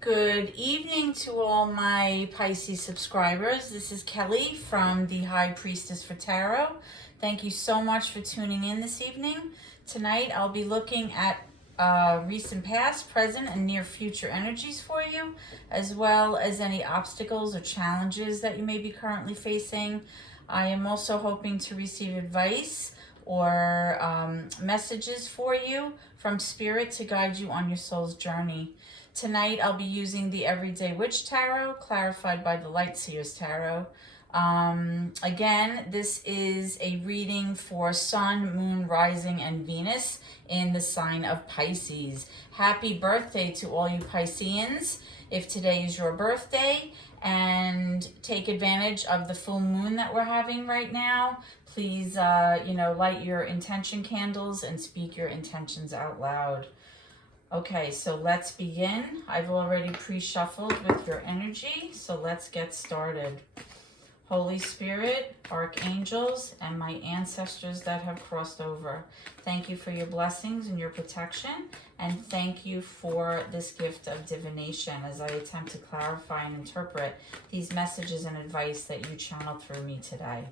Good evening to all my Pisces subscribers. This is Kelly from the High Priestess for Tarot. Thank you so much for tuning in this evening. Tonight I'll be looking at recent past, present, and near future energies for you, as well as any obstacles or challenges that you may be currently facing. I am also hoping to receive advice or messages for you from Spirit to guide you on your soul's journey. Tonight I'll be using the Everyday Witch Tarot, clarified by the Light Seers Tarot. Again, this is a reading for Sun, Moon, Rising, and Venus in the sign of Pisces. Happy birthday to all you Pisceans, if today is your birthday, and take advantage of the full moon that we're having right now. Please, light your intention candles and speak your intentions out loud. Okay, so let's begin. I've already pre-shuffled with your energy, so let's get started. Holy Spirit, archangels, and my ancestors that have crossed over, thank you for your blessings and your protection, and thank you for this gift of divination as I attempt to clarify and interpret these messages and advice that you channel through me today.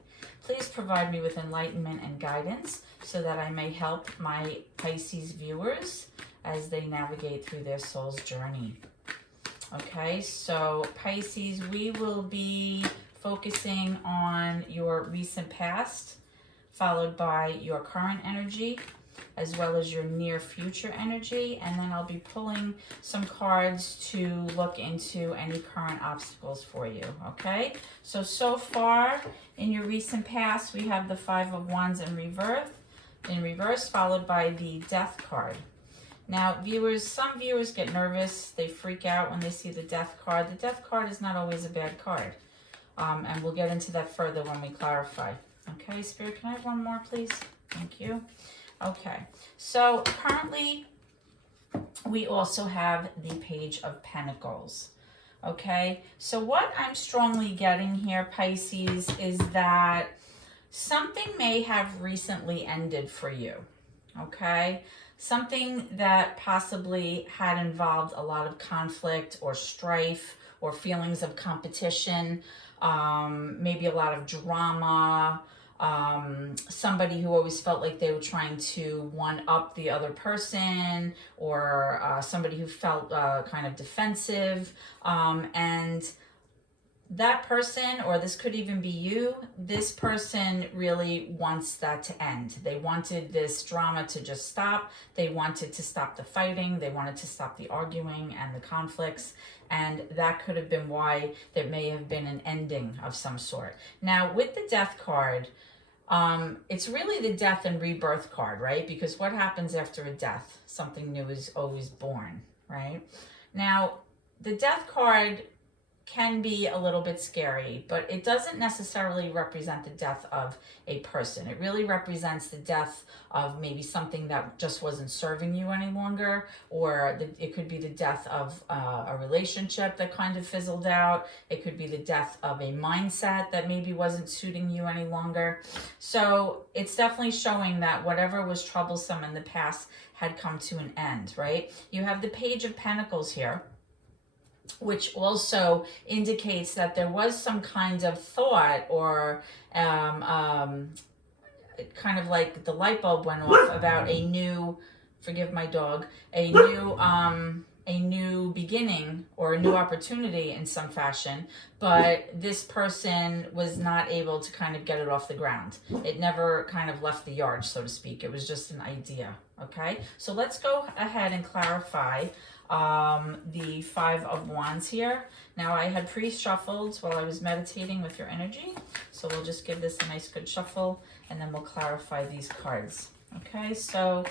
Please provide me with enlightenment and guidance so that I may help my Pisces viewers as they navigate through their soul's journey. Okay, so Pisces, we will be focusing on your recent past, followed by your current energy, as well as your near future energy, and then I'll be pulling some cards to look into any current obstacles for you, okay? So far in your recent past, we have the Five of Wands in reverse, followed by the Death card. Now, some viewers get nervous. They freak out when they see the Death card. The Death card is not always a bad card. And we'll get into that further when we clarify. Okay, Spirit, can I have one more, please? Thank you. Okay, so currently we also have the Page of Pentacles. Okay, so what I'm strongly getting here, Pisces, is that something may have recently ended for you. Okay, something that possibly had involved a lot of conflict or strife or feelings of competition, maybe a lot of drama, somebody who always felt like they were trying to one-up the other person, or somebody who felt kind of defensive, and that person, or this could even be you, this person really wants that to end. They wanted this drama to just stop. They wanted to stop the fighting. They wanted to stop the arguing and the conflicts. And that could have been why there may have been an ending of some sort. Now, with the Death card, it's really the death and rebirth card, right? Because what happens after a death? Something new is always born, right? Now, the Death card can be a little bit scary, but it doesn't necessarily represent the death of a person. It really represents the death of maybe something that just wasn't serving you any longer, or it could be the death of a relationship that kind of fizzled out. It could be the death of a mindset that maybe wasn't suiting you any longer. So it's definitely showing that whatever was troublesome in the past had come to an end, right? You have the Page of Pentacles here, which also indicates that there was some kind of thought or kind of like the light bulb went off about a new, forgive my dog, a new beginning or a new opportunity in some fashion, but this person was not able to kind of get it off the ground. It never kind of left the yard, so to speak. It was just an idea, okay? So let's go ahead and clarify the Five of Wands here. Now, I had pre-shuffled while I was meditating with your energy, so we'll just give this a nice good shuffle, and then we'll clarify these cards. Okay, so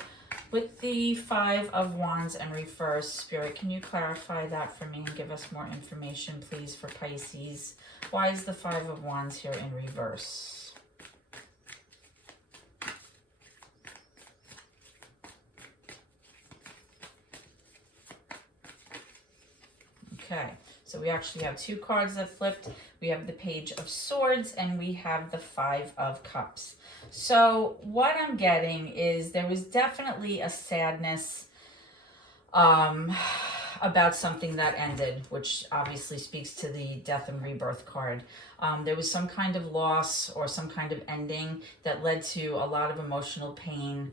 with the Five of Wands in reverse, Spirit, can you clarify that for me and give us more information, please, for Pisces? Why is the Five of Wands here in reverse? Okay, so we actually have two cards that flipped. We have the Page of Swords and we have the Five of Cups. So what I'm getting is there was definitely a sadness about something that ended, which obviously speaks to the death and rebirth card. There was some kind of loss or some kind of ending that led to a lot of emotional pain,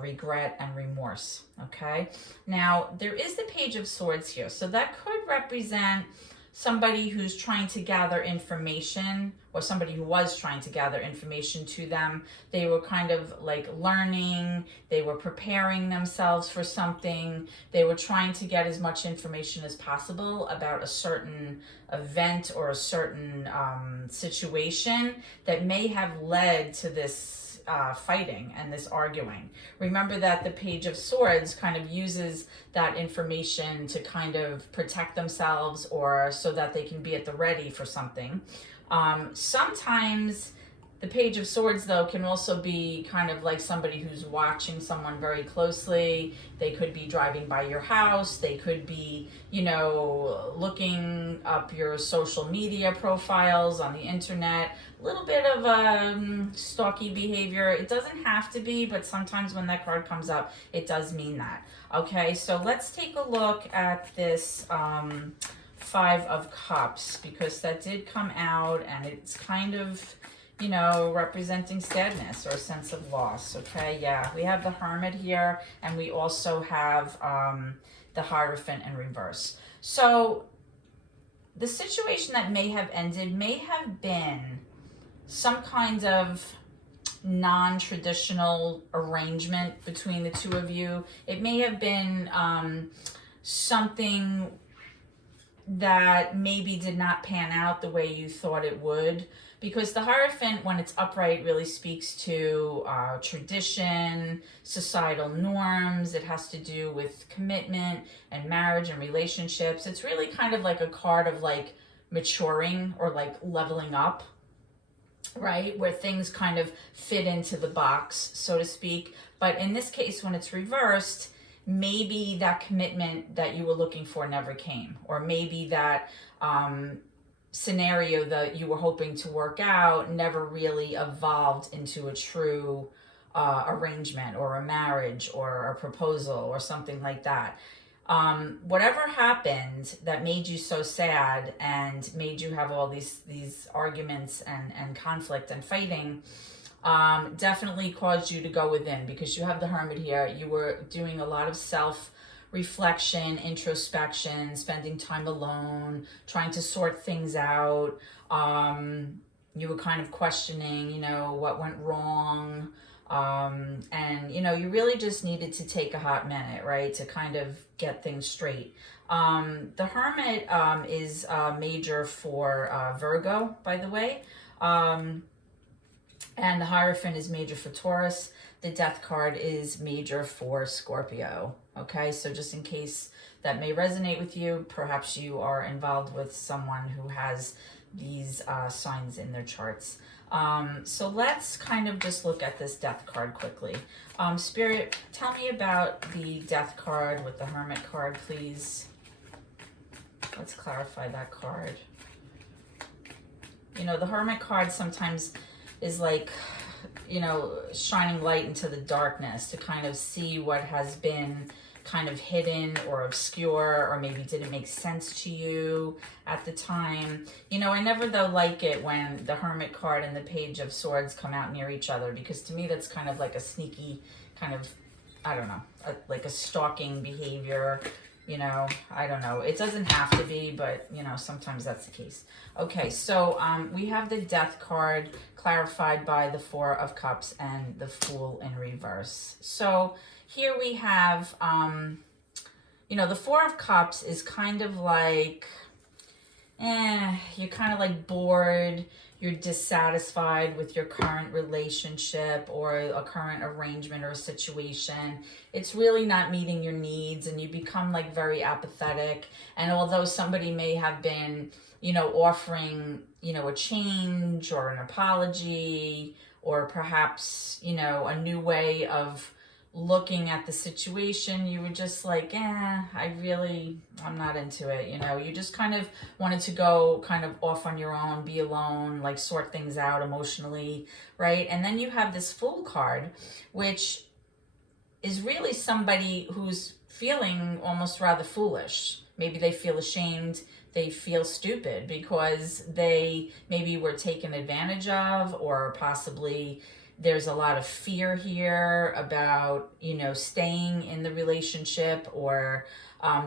regret, and remorse. Okay, now there is the Page of Swords here, so that could represent somebody who's trying to gather information, or somebody who was trying to gather information to them. They were kind of like learning, they were preparing themselves for something, they were trying to get as much information as possible about a certain event or a certain situation that may have led to this fighting and this arguing. Remember that the Page of Swords kind of uses that information to kind of protect themselves, or so that they can be at the ready for something. Sometimes the Page of Swords, though, can also be kind of like somebody who's watching someone very closely. They could be driving by your house. They could be, you know, looking up your social media profiles on the internet. A little bit of stalky behavior. It doesn't have to be, but sometimes when that card comes up, it does mean that. Okay, so let's take a look at this Five of Cups, because that did come out, and it's kind of, you know, representing sadness or a sense of loss. Okay, yeah, we have the Hermit here, and we also have the Hierophant in reverse. So the situation that may have ended may have been some kind of non-traditional arrangement between the two of you. It may have been something that maybe did not pan out the way you thought it would, because the Hierophant, when it's upright, really speaks to tradition, societal norms. It has to do with commitment and marriage and relationships. It's really kind of like a card of like maturing or like leveling up, right? Where things kind of fit into the box, so to speak. But in this case, when it's reversed, maybe that commitment that you were looking for never came, or maybe that scenario that you were hoping to work out never really evolved into a true arrangement or a marriage or a proposal or something like that. Whatever happened that made you so sad and made you have all these arguments and conflict and fighting, definitely caused you to go within, because you have the Hermit here. You were doing a lot of self-reflection, introspection, spending time alone, trying to sort things out. You were kind of questioning, you know, what went wrong. And, you know, you really just needed to take a hot minute, right, to kind of get things straight. The Hermit is major for Virgo, by the way. And the Hierophant is major for Taurus. The Death card is major for Scorpio. Okay, so just in case that may resonate with you, perhaps you are involved with someone who has these signs in their charts. So let's kind of just look at this Death card quickly. Spirit, tell me about the Death card with the Hermit card, please. Let's clarify that card. You know, the Hermit card sometimes is like, you know, shining light into the darkness to kind of see what has been kind of hidden or obscure, or maybe didn't make sense to you at the time. You know, I never though like it when the Hermit card and the Page of Swords come out near each other, because to me that's kind of like a sneaky kind of, I don't know, like a stalking behavior. You know, I don't know. It doesn't have to be, but, you know, sometimes that's the case. Okay, so we have the Death card clarified by the Four of Cups and the Fool in reverse. So here we have, you know, the Four of Cups is kind of like, you're kind of like bored. You're dissatisfied with your current relationship or a current arrangement or a situation. It's really not meeting your needs, and you become like very apathetic. And although somebody may have been, you know, offering, you know, a change or an apology, or perhaps, you know, a new way of looking at the situation, you were just like, I'm not into it. You know, you just kind of wanted to go kind of off on your own, be alone, like sort things out emotionally, right? And then you have this Fool card, which is really somebody who's feeling almost rather foolish. Maybe they feel ashamed, they feel stupid because they maybe were taken advantage of, or possibly there's a lot of fear here about, staying in the relationship, or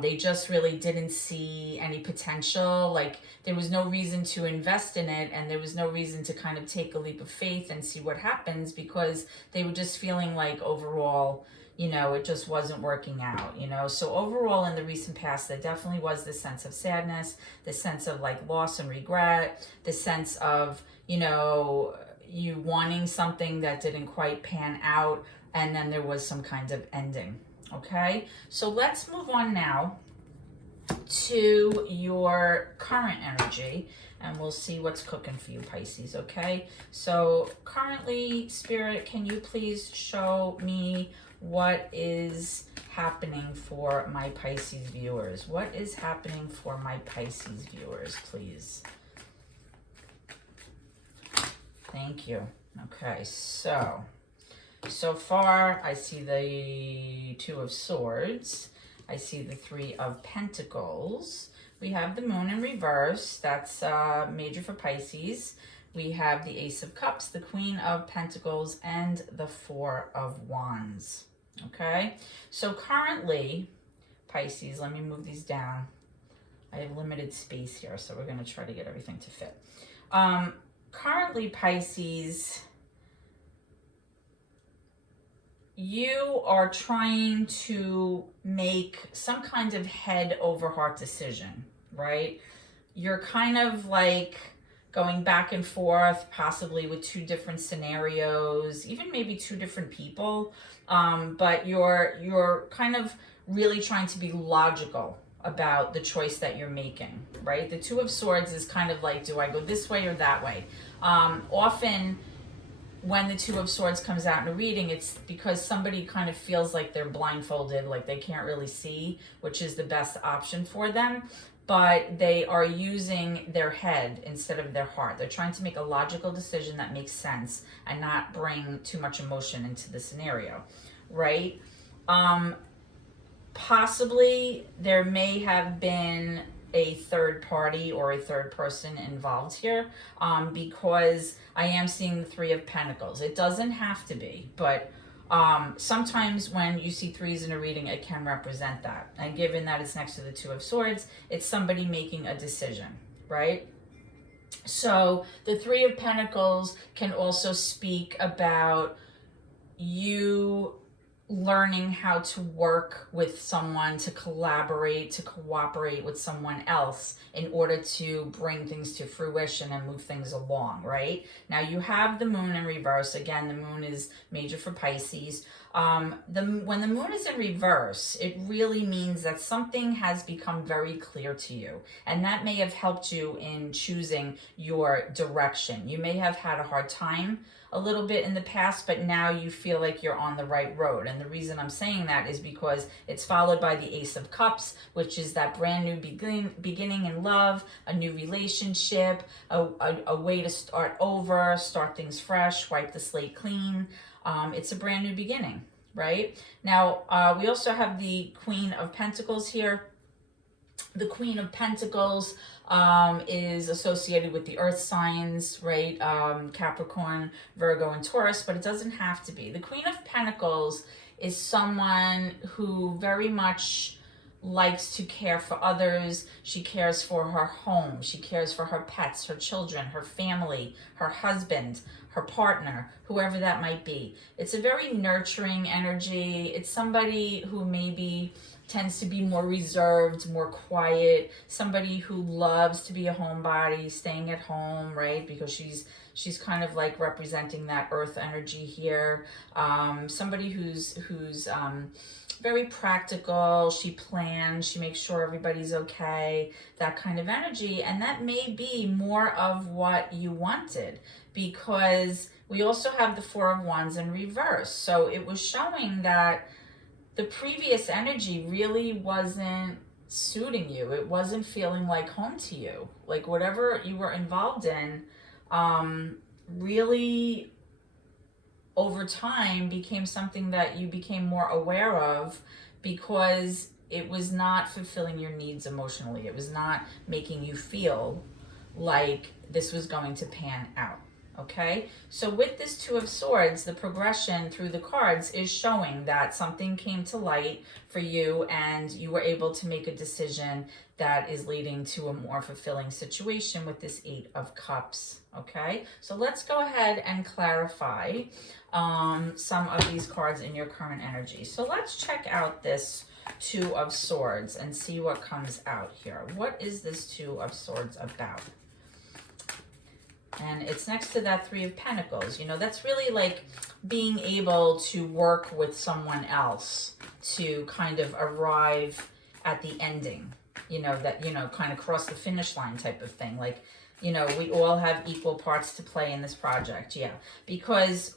they just really didn't see any potential. Like there was no reason to invest in it, and there was no reason to kind of take a leap of faith and see what happens, because they were just feeling like overall, it just wasn't working out, So overall, in the recent past, there definitely was this sense of sadness, this sense of like loss and regret, this sense of, you wanting something that didn't quite pan out, and then there was some kind of ending. Okay, so let's move on now to your current energy, and we'll see what's cooking for you, Pisces. Okay, so currently, Spirit, can you please show me what is happening for my Pisces viewers? What is happening for my Pisces viewers, please? Thank you. Okay, so far I see the Two of Swords. I see the Three of Pentacles. We have the Moon in reverse. That's major for Pisces. We have the Ace of Cups, the Queen of Pentacles, and the Four of Wands. Okay, so currently, Pisces, let me move these down. I have limited space here, so we're going to try to get everything to fit. Currently, Pisces, you are trying to make some kind of head over heart decision, right? You're kind of like going back and forth, possibly with two different scenarios, even maybe two different people. But you're kind of really trying to be logical about the choice that you're making, right? The Two of Swords is kind of like, do I go this way or that way? Often when the Two of Swords comes out in a reading, it's because somebody kind of feels like they're blindfolded, like they can't really see, which is the best option for them. But they are using their head instead of their heart. They're trying to make a logical decision that makes sense and not bring too much emotion into the scenario, right? Possibly there may have been a third party or a third person involved here, because I am seeing the Three of Pentacles. It doesn't have to be, but sometimes when you see threes in a reading, it can represent that. And given that it's next to the Two of Swords, it's somebody making a decision, right? So the Three of Pentacles can also speak about you learning how to work with someone, to collaborate, to cooperate with someone else in order to bring things to fruition and move things along, right? Now you have the Moon in reverse. Again, the Moon is major for Pisces. When the Moon is in reverse, it really means that something has become very clear to you, and that may have helped you in choosing your direction. You may have had a hard time a little bit in the past, but now you feel like you're on the right road. And the reason I'm saying that is because it's followed by the Ace of Cups, which is that brand new beginning in love, a new relationship, a way to start over, start things fresh, wipe the slate clean. It's a brand new beginning, right? Now, we also have the Queen of Pentacles here. The Queen of Pentacles is associated with the earth signs, right? Capricorn, Virgo, and Taurus, but it doesn't have to be. The Queen of Pentacles is someone who very much likes to care for others. She cares for her home. She cares for her pets, her children, her family, her husband, her partner, whoever that might be. It's a very nurturing energy. It's somebody who maybe tends to be more reserved, more quiet, somebody who loves to be a homebody, staying at home, right? Because she's kind of like representing that earth energy here. Somebody who's very practical. She plans, she makes sure everybody's okay, that kind of energy. And that may be more of what you wanted, because we also have the Four of Wands in reverse. So it was showing that the previous energy really wasn't suiting you. It wasn't feeling like home to you. Like whatever you were involved in, really over time became something that you became more aware of, because it was not fulfilling your needs emotionally. It was not making you feel like this was going to pan out. Okay, so with this Two of Swords, the progression through the cards is showing that something came to light for you and you were able to make a decision that is leading to a more fulfilling situation with this Eight of Cups. Okay, so let's go ahead and clarify some of these cards in your current energy. So let's check out this Two of Swords and see what comes out here. What is this Two of Swords about? And it's next to that Three of Pentacles. You know, that's really like being able to work with someone else to kind of arrive at the ending, you know, that, you know, kind of cross the finish line type of thing. Like, you know, we all have equal parts to play in this project. Yeah, because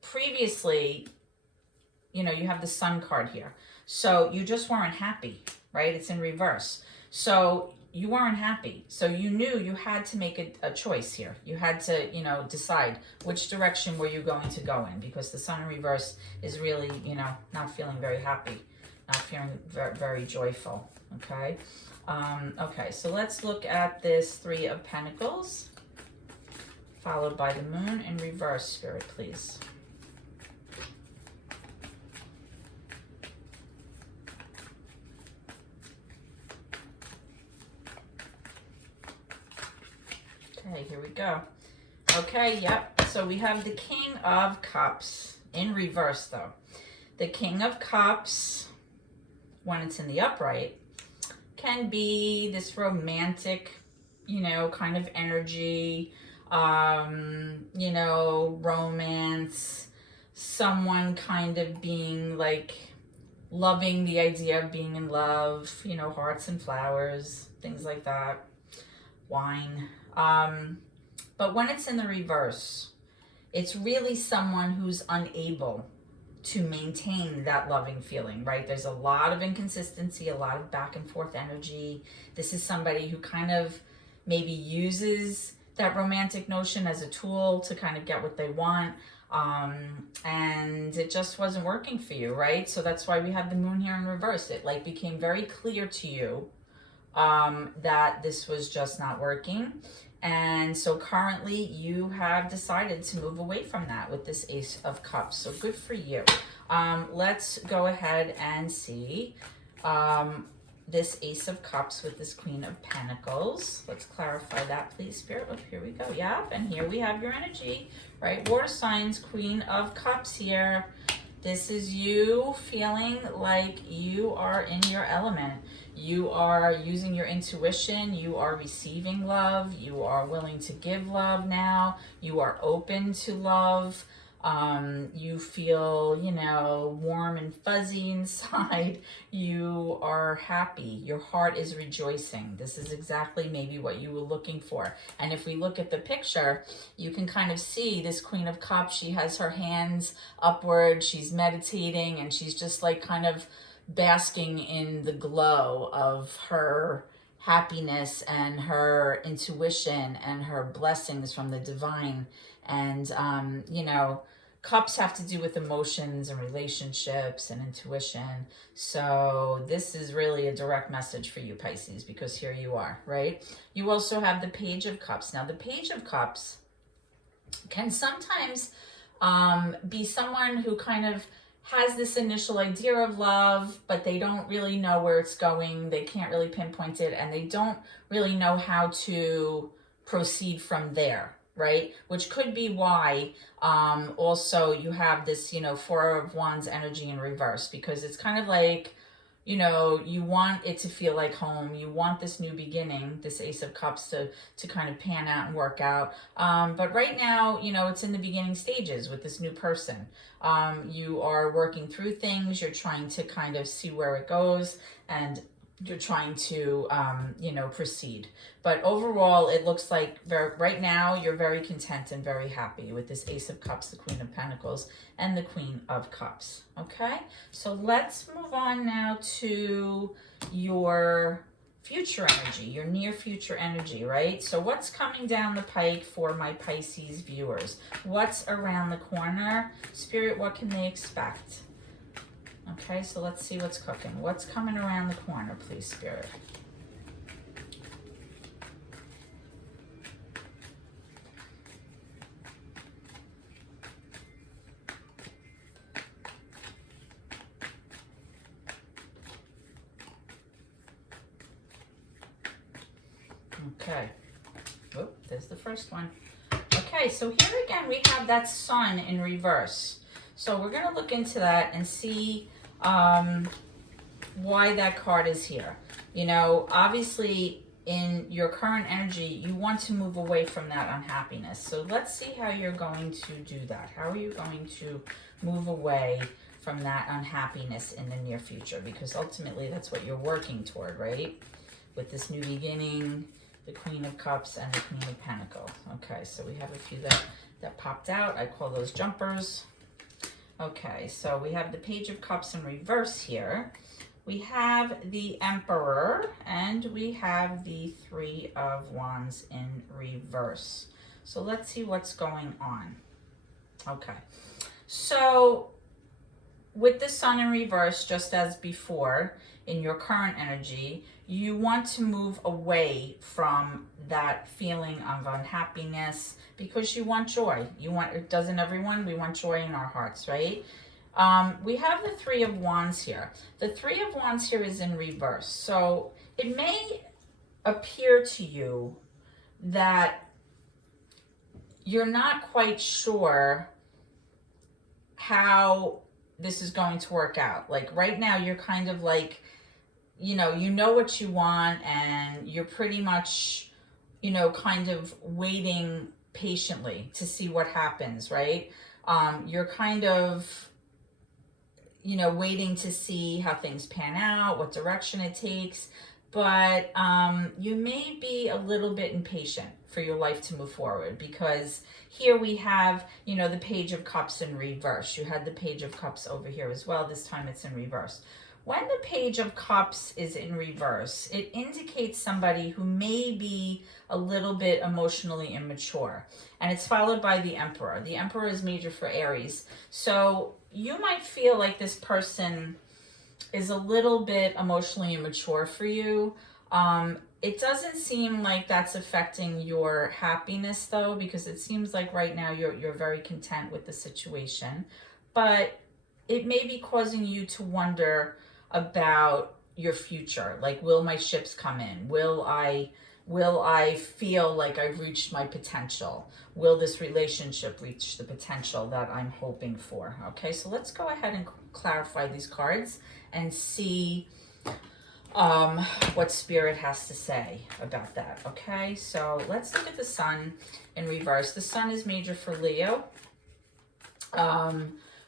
previously, you know, you have the Sun card here. So you just weren't happy, right? It's in reverse. So you weren't happy. So you knew you had to make a choice here. You had to, you know, decide which direction were you going to go in, because the Sun in reverse is really, you know, not feeling very happy, not feeling very, very joyful. Okay. Okay. So let's look at this Three of Pentacles followed by the Moon in reverse, Spirit, please. Okay, here we go. Okay, yep. So we have the King of Cups in reverse, though. The King of Cups, when it's in the upright, can be this romantic, you know, kind of energy, you know, romance, someone kind of being like loving the idea of being in love, you know, hearts and flowers, things like that, wine. But when it's in the reverse, it's really someone who's unable to maintain that loving feeling, right? There's a lot of inconsistency, a lot of back and forth energy. This is somebody who kind of maybe uses that romantic notion as a tool to kind of get what they want. And it just wasn't working for you, right? So that's why we have the Moon here in reverse. It like became very clear to you that this was just not working. And so currently you have decided to move away from that with this Ace of Cups. So good for you. Let's go ahead and see this Ace of Cups with this Queen of Pentacles. Let's clarify that, please, Spirit. Oh, here we go. Yep, and here we have your energy, right? Water signs, Queen of Cups here. This is you feeling like you are in your element. You are using your intuition. You are receiving love. You are willing to give love now. You are open to love. You feel, you know, warm and fuzzy inside. You are happy. Your heart is rejoicing. This is exactly maybe what you were looking for. And if we look at the picture, you can kind of see this Queen of Cups. She has her hands upward. She's meditating and she's just like kind of basking in the glow of her happiness and her intuition and her blessings from the divine. And, you know, cups have to do with emotions and relationships and intuition. So this is really a direct message for you, Pisces, because here you are, right? You also have the Page of Cups. Now, the Page of Cups can sometimes be someone who kind of has this initial idea of love, but they don't really know where it's going. They can't really pinpoint it, and they don't really know how to proceed from there, right? Which could be why also you have this, you know, Four of Wands energy in reverse, because it's kind of like, you know, you want it to feel like home. You want this new beginning, this Ace of Cups to kind of pan out and work out. But right now, you know, it's in the beginning stages with this new person. You are working through things. You're trying to kind of see where it goes, and you're trying to, you know, proceed. But overall, it looks like right now you're very content and very happy with this Ace of Cups, the Queen of Pentacles, and the Queen of Cups. Okay, so let's move on now to your future energy, your near future energy, right? So what's coming down the pike for my Pisces viewers? What's around the corner? Spirit, what can they expect? Okay, so let's see what's cooking. What's coming around the corner, please, Spirit? Okay. Oh, there's the first one. Okay, so here again we have that sun in reverse. So we're going to look into that and see why that card is here. You know, obviously in your current energy, you want to move away from that unhappiness. So let's see how you're going to do that. How are you going to move away from that unhappiness in the near future? Because ultimately that's what you're working toward, right? With this new beginning, the Queen of Cups and the Queen of Pentacles. Okay, so we have a few that popped out. I call those jumpers. Okay, so we have the Page of Cups in reverse here. We have the Emperor, and we have the Three of Wands in reverse. So let's see what's going on. Okay, so with the Sun in reverse, just as before, in your current energy, you want to move away from that feeling of unhappiness because you want joy. You want, doesn't everyone? We want joy in our hearts, right? We have the Three of Wands here. The Three of Wands here is in reverse. So it may appear to you that you're not quite sure how this is going to work out. Like right now, you're kind of like, you know what you want, and you're pretty much, kind of waiting patiently to see what happens, right? You're kind of, waiting to see how things pan out, what direction it takes, but you may be a little bit impatient for your life to move forward, because here we have, the Page of Cups in reverse. You had the Page of Cups over here as well. This time it's in reverse. When the Page of Cups is in reverse, it indicates somebody who may be a little bit emotionally immature. And it's followed by the Emperor. The Emperor is major for Aries. So you might feel like this person is a little bit emotionally immature for you. It doesn't seem like that's affecting your happiness, though, because it seems like right now you're very content with the situation. But it may be causing you to wonder about your future. Like, will my ships come in? Will I feel like I've reached my potential? Will this relationship reach the potential that I'm hoping for? Okay, so let's go ahead and clarify these cards and see what Spirit has to say about that. Okay, so let's look at the Sun in reverse. The Sun is major for Leo.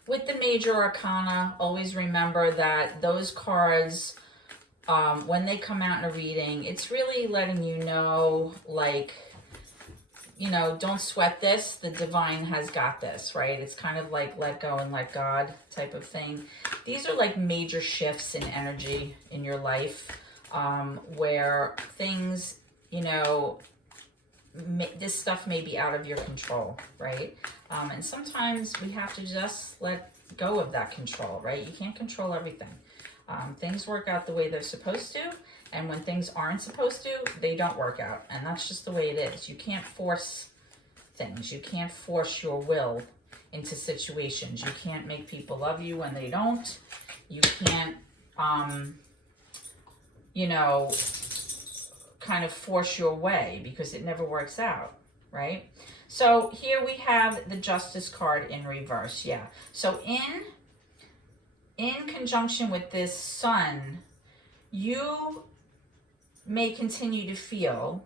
With the major arcana, always remember that those cards, when they come out in a reading, it's really letting you know, like, don't sweat this. The divine has got this, right? It's kind of like let go and let God type of thing. These are like major shifts in energy in your life, where things, this stuff may be out of your control, right? And sometimes we have to just let go of that control, right? You can't control everything. Things work out the way they're supposed to, and when things aren't supposed to, they don't work out, and that's just the way it is. You can't force things. You can't force your will into situations. You can't make people love you when they don't. You can't, kind of force your way, because it never works out, right? So here we have the Justice card in reverse. Yeah. So in conjunction with this Sun, you may continue to feel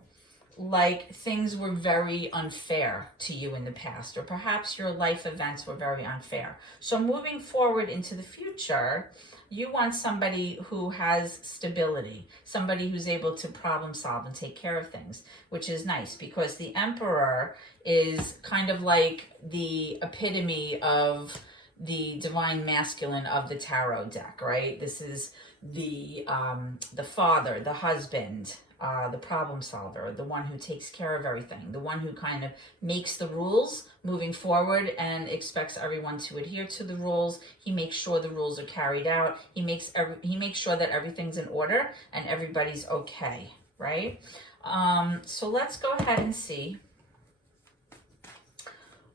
like things were very unfair to you in the past, or perhaps your life events were very unfair. So moving forward into the future, you want somebody who has stability, somebody who's able to problem solve and take care of things, which is nice, because the Emperor is kind of like the epitome of, the divine masculine of the tarot deck, right? This is the father, the husband, the problem solver, the one who takes care of everything, the one who kind of makes the rules moving forward and expects everyone to adhere to the rules. He makes sure the rules are carried out. He makes sure that everything's in order and everybody's okay, right? So let's go ahead and see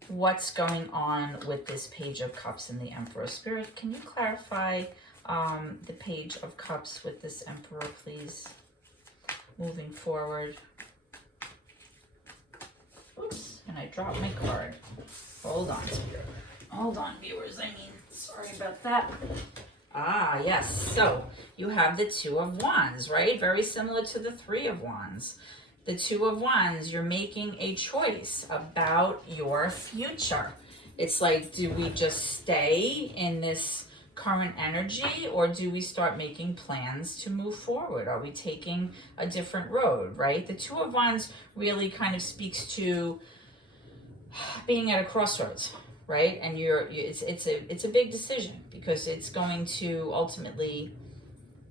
what's going on with this Page of Cups and the Emperor. Spirit, can you clarify the Page of Cups with this Emperor, please? Moving forward. Oops, and I dropped my card. Hold on, Spirit. Hold on, viewers. Sorry about that. Ah, yes. So you have the Two of Wands, right? Very similar to the Three of Wands. The Two of Wands, you're making a choice about your future. It's like, do we just stay in this current energy, or do we start making plans to move forward? Are we taking a different road, right? The Two of Wands really kind of speaks to being at a crossroads, right? And it's a big decision, because it's going to ultimately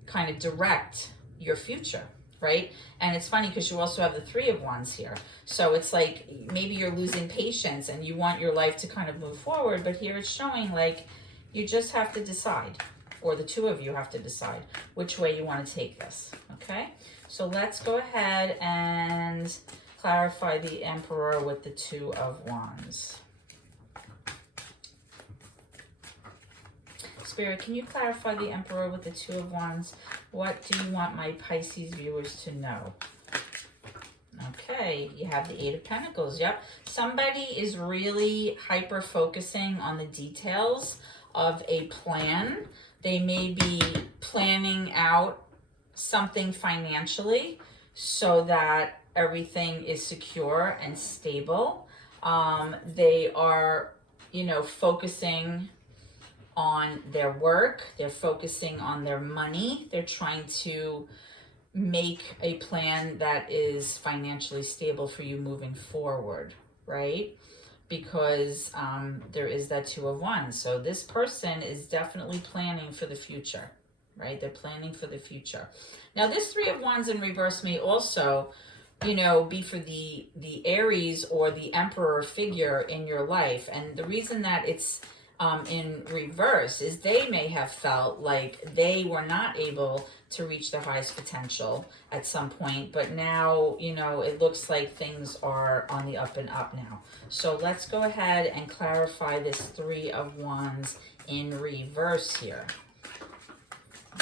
kind of direct your future, right? And it's funny because you also have the Three of Wands here. So it's like maybe you're losing patience and you want your life to kind of move forward, but here it's showing like you just have to decide, or the two of you have to decide which way you want to take this, okay? So let's go ahead and clarify the Emperor with the Two of Wands. Spirit, can you clarify the Emperor with the Two of Wands? What do you want my Pisces viewers to know? Okay, you have the Eight of Pentacles. Yep. Somebody is really hyper-focusing on the details of a plan. They may be planning out something financially so that everything is secure and stable. They are, focusing on their work. They're focusing on their money. They're trying to make a plan that is financially stable for you moving forward, right? Because there is that Two of Wands. So this person is definitely planning for the future, right? They're planning for the future. Now, this Three of Wands in reverse may also, be for the Aries or the Emperor figure in your life. And the reason that it's in reverse is they may have felt like they were not able to reach their highest potential at some point, but now, it looks like things are on the up and up now. So let's go ahead and clarify this Three of Wands in reverse here.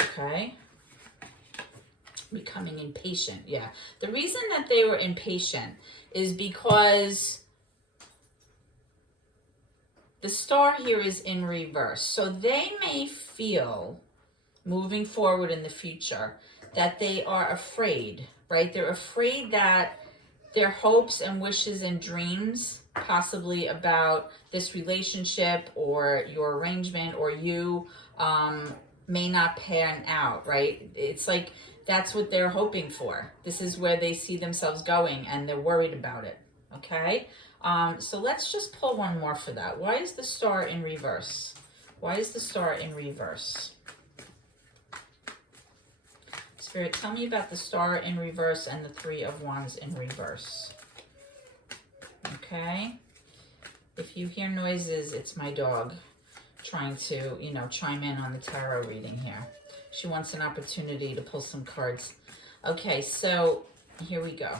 Okay. Becoming impatient. Yeah. The reason that they were impatient is because the Star here is in reverse. So they may feel, moving forward in the future, that they are afraid, right? They're afraid that their hopes and wishes and dreams, possibly about this relationship or your arrangement or you, may not pan out, right? It's like that's what they're hoping for. This is where they see themselves going and they're worried about it, okay? So let's just pull one more for that. Why is the Star in reverse? Why is the Star in reverse? Spirit, tell me about the Star in reverse and the Three of Wands in reverse. Okay. If you hear noises, it's my dog trying to, chime in on the tarot reading here. She wants an opportunity to pull some cards. Okay, so here we go.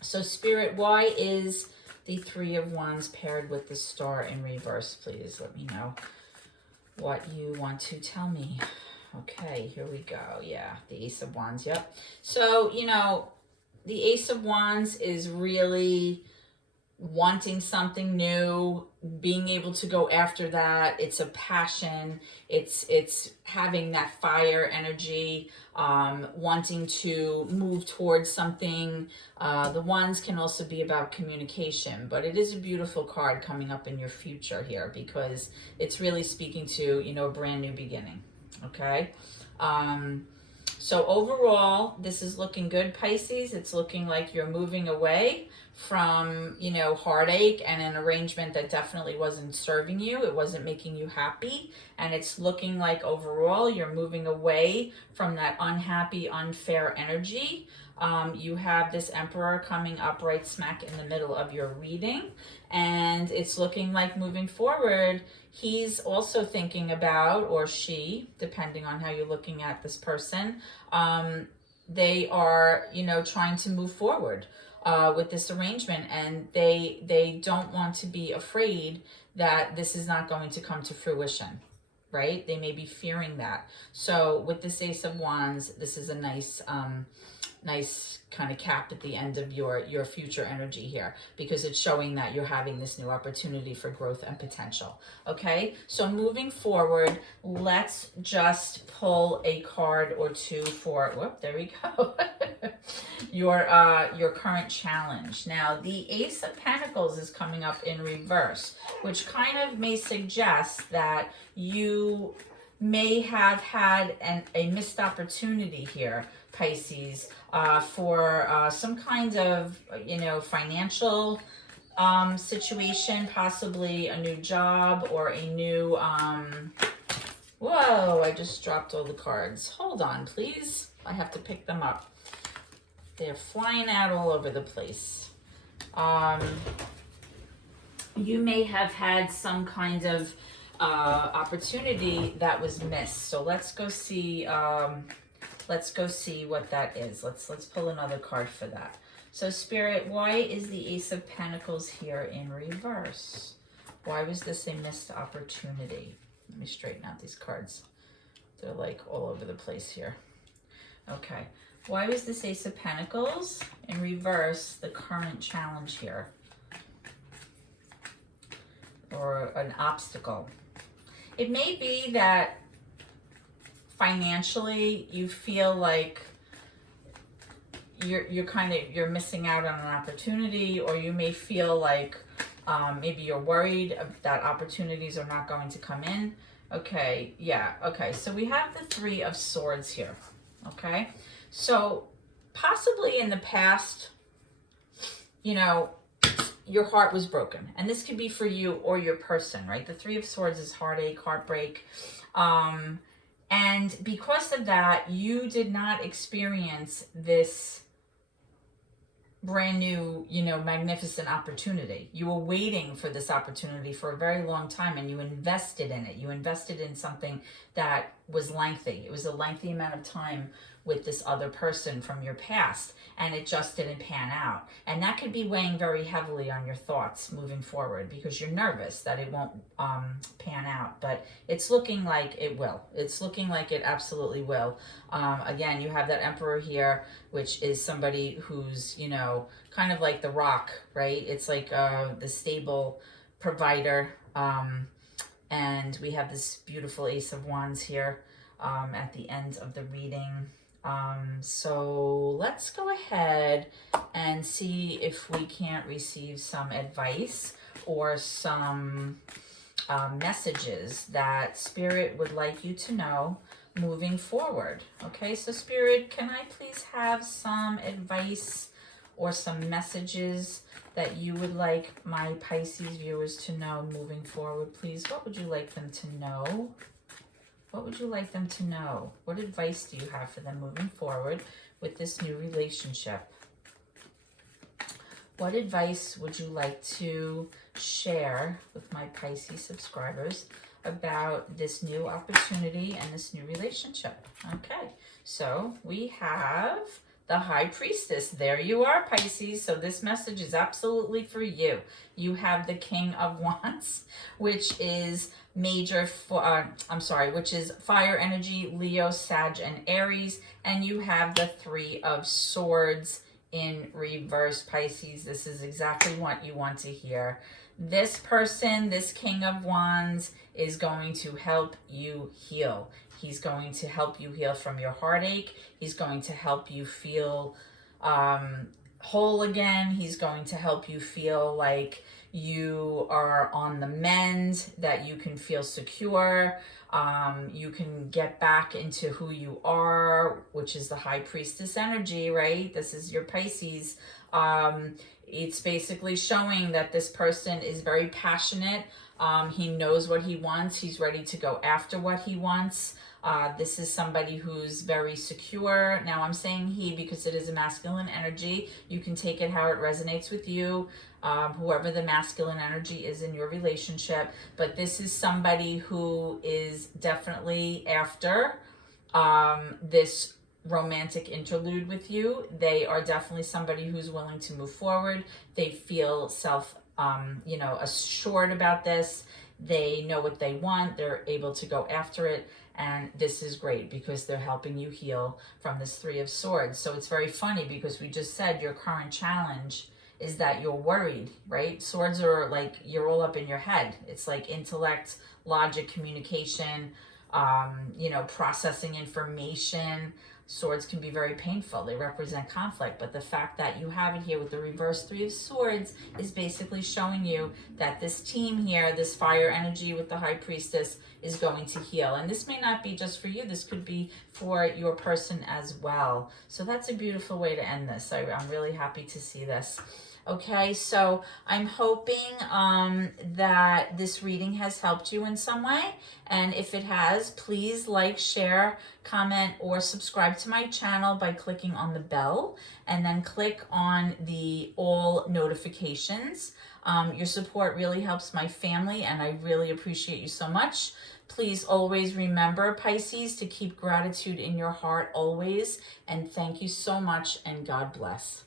So Spirit, why is the Three of Wands paired with the Star in reverse? Please let me know what you want to tell me. Okay, here we go. Yeah, the Ace of Wands. Yep. So, the Ace of Wands is really wanting something new, being able to go after that. It's a passion. It's having that fire energy, wanting to move towards something. The Wands can also be about communication, but it is a beautiful card coming up in your future here because it's really speaking to, a brand new beginning. Okay. So overall, this is looking good, Pisces. It's looking like you're moving away from, you know, heartache and an arrangement that definitely wasn't serving you. It wasn't making you happy. And it's looking like overall you're moving away from that unhappy, unfair energy. You have this Emperor coming up right smack in the middle of your reading. And it's looking like moving forward, he's also thinking about, or she, depending on how you're looking at this person, they are, you know, trying to move forward with this arrangement, and they don't want to be afraid that this is not going to come to fruition, right? They may be fearing that. So with this Ace of Wands, this is a nice nice kind of cap at the end of your future energy here, because it's showing that you're having this new opportunity for growth and potential. Okay, so moving forward, let's just pull a card or two for, whoop, there we go, your current challenge. Now, the Ace of Pentacles is coming up in reverse, which kind of may suggest that you may have had a missed opportunity here, Pisces, for some kind of, you know, financial situation, possibly a new job or a new, whoa, I just dropped all the cards. Hold on, please. I have to pick them up. They're flying out all over the place. You may have had some kind of opportunity that was missed. So let's go see what that is. Let's pull another card for that. So Spirit, why is the Ace of Pentacles here in reverse? Why was this a missed opportunity? Let me straighten out these cards. They're like all over the place here. Okay. Why was this Ace of Pentacles in reverse the current challenge here? Or an obstacle? It may be that financially you feel like you're missing out on an opportunity, or you may feel like maybe you're worried that opportunities are not going to come in. Okay, yeah, okay. So we have the Three of Swords here, okay? So possibly in the past, you know, your heart was broken. And this could be for you or your person, right? The Three of Swords is heartache, heartbreak. And because of that, you did not experience this brand new, you know, magnificent opportunity. You were waiting for this opportunity for a very long time, and you invested in it. You invested in something that was lengthy. It was a lengthy amount of time with this other person from your past, and it just didn't pan out. And that could be weighing very heavily on your thoughts moving forward, because you're nervous that it won't pan out. But it's looking like it will. It's looking like it absolutely will. Again, you have that Emperor here, which is somebody who's, you know, kind of like the rock, right? It's like the stable provider. And we have this beautiful Ace of Wands here at the end of the reading. So let's go ahead and see if we can't receive some advice or some messages that Spirit would like you to know moving forward. Okay, so Spirit, can I please have some advice or some messages that you would like my Pisces viewers to know moving forward, please? What would you like them to know? What would you like them to know? What advice do you have for them moving forward with this new relationship? What advice would you like to share with my Pisces subscribers about this new opportunity and this new relationship? Okay, so we have the High Priestess. There you are, Pisces. So this message is absolutely for you. You have the King of Wands, which is which is fire energy, Leo, Sag, and Aries. And you have the Three of Swords in reverse, Pisces. This is exactly what you want to hear. This person, this King of Wands, is going to help you heal. He's going to help you heal from your heartache. He's going to help you feel whole again. He's going to help you feel like you are on the mend, that you can feel secure. You can get back into who you are, which is the high priestess energy, right? This is your Pisces. It's basically showing that this person is very passionate. He knows what he wants. He's ready to go after what he wants. This is somebody who's very secure. Now I'm saying he because it is a masculine energy. You can take it how it resonates with you, whoever the masculine energy is in your relationship. But this is somebody who is definitely after this romantic interlude with you. They are definitely somebody who's willing to move forward. They feel assured about this. They know what they want. They're able to go after it. And this is great because they're helping you heal from this Three of Swords. So it's very funny because we just said your current challenge is that you're worried, right? Swords are like you're all up in your head. It's like intellect, logic, communication, processing information. Swords can be very painful. They represent conflict, but the fact that you have it here with the reverse Three of Swords is basically showing you that this team here, this fire energy with the High Priestess, is going to heal. And this may not be just for you. This could be for your person as well. So that's a beautiful way to end this. I'm really happy to see this. Okay, so I'm hoping that this reading has helped you in some way. And if it has, please like, share, comment, or subscribe to my channel by clicking on the bell. And then click on the all notifications. Your support really helps my family, and I really appreciate you so much. Please always remember, Pisces, to keep gratitude in your heart always. And thank you so much, and God bless.